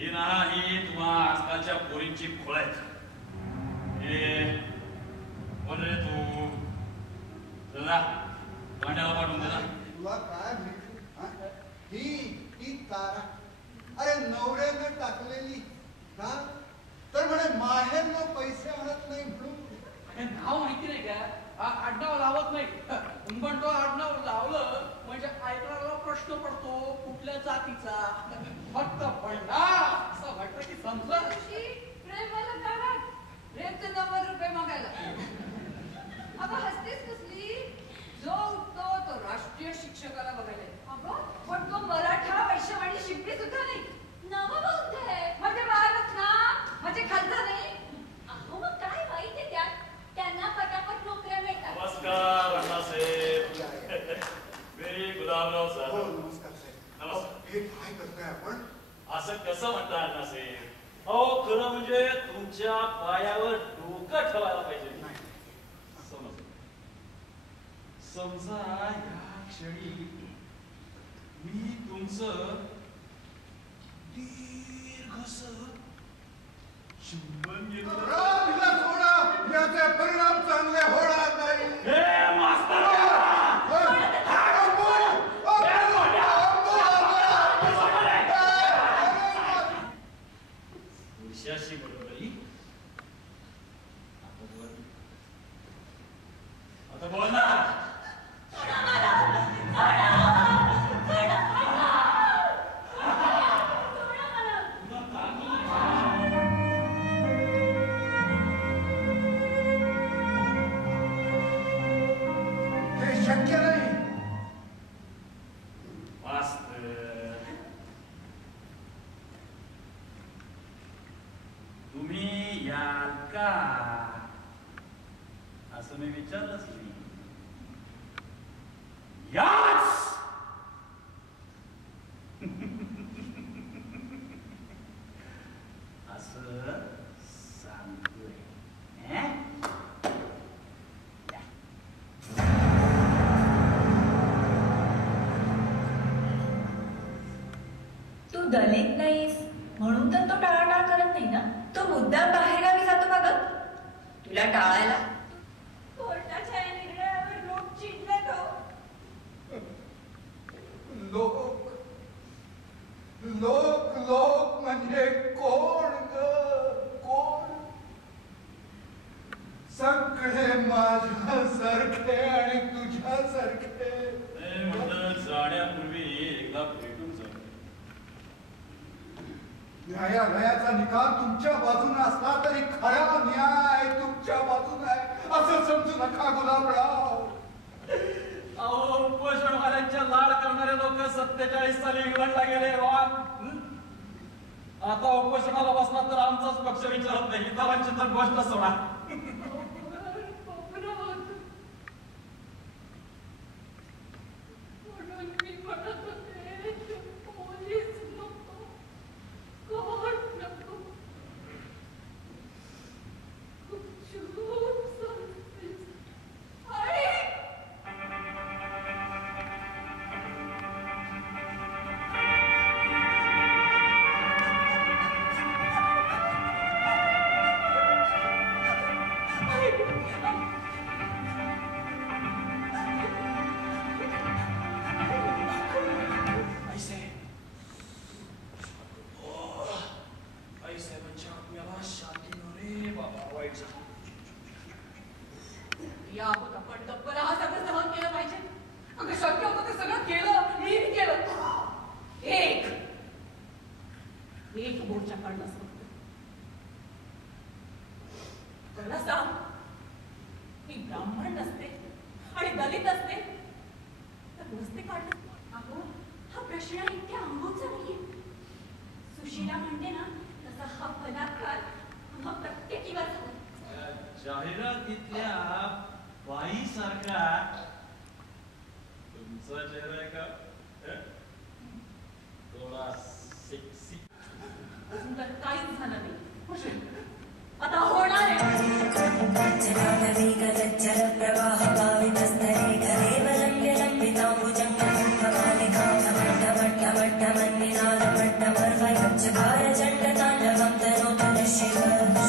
ही ना ही तुम्हा आजकालच्या पोरींची खोळ आहेत. हे कोण रे तू? चला भांड्याला पाठवून दे. तुला काय ही तारा अरे नवऱ्यानं टाकलेली का तर म्हणे माहेरनं पैसे आणत नाही म्हणून. नाव माहिती नाही का? आडनाव लावत नाही पण तो आडनाव लावलं म्हणजे ऐकणारा प्रश्न पडतो कुठल्या जातीचा. फक्त म्हणा असं वाटतं की समजा प्रेमाला काय प्रेमचे 90 रुपये मागायला. अगं हसतेस कसली? जो उठतो तो राष्ट्रीय शिक्षकाला बघायला. अगं पण तो मराठा वैश्यवाणी शिकली सुद्धा नाही. नवबौद्ध आहे म्हणजे बाळच ना म्हणजे खालचा नाही. अहो मग काय वाईट आहे त्यात? त्यांना पटापट नोकऱ्या मिळतात. नमस्कार अण्णासाहेब. मी गुलाबराव सर. नमस्कार साहेब. नमस्कार. हे काय करतोय आपण? असं कसं म्हणता अण्णासाहेब? अहो खरं म्हणजे तुमच्या पायावर डोकं ठेवायला पाहिजे. समजा या क्षणी मी तुमचं दीर्घस चुंबन घेतलं. याचे परिणाम चांगले होणार नाही. हे मास्तर पुरुषाशी बरोबरी. आता बोल ना. शक्य नाही. तुम्ही याल का असं मी विचारलंच नाही. याच असं सांगतोय. तू दलित नाहीस म्हणून तर तो टाळाटाळ करत नाही ना. तो मुद्दाम बाहेरगावी जातो का ग तुला टाळायला? कोर्टाच्या निर्णयावर लोक चिडले तो. लोक लोक लोक म्हणजे कोण ग? कोण? सगळे माझ्यासारखे आणि तुझ्यासारखे. म्हटलं जाण्यापूर्वी एकदा भेटून जा. न्यायालयाचा निकाल तुमच्या बाजूने असला तरी खरा न्याय तुमच्या बाजूने आहे असं समजू नका गुलाबराव. अहो उपोषणवाल्यांच्या लाड करणारे लोक 47 साली इंग्लंडला गेले. आता उपोषणाला बसला तर आमचाच पक्ष विचारत नाही. इतरांची तर गोष्ट सोडा. जाहिरातीतल्या बाईसारखा तुमचा चेहरा आहे का? थोडा सेक्सी. अजून तर काहीच झालं नाही. आता होणार आहे. प्रवाह पावितस्तरे घरेवलंब्य लंबितांबुजं भवानिकां समट्टमट्टमट्टमन्निनादमट्टमर्वयच्चकारजं ग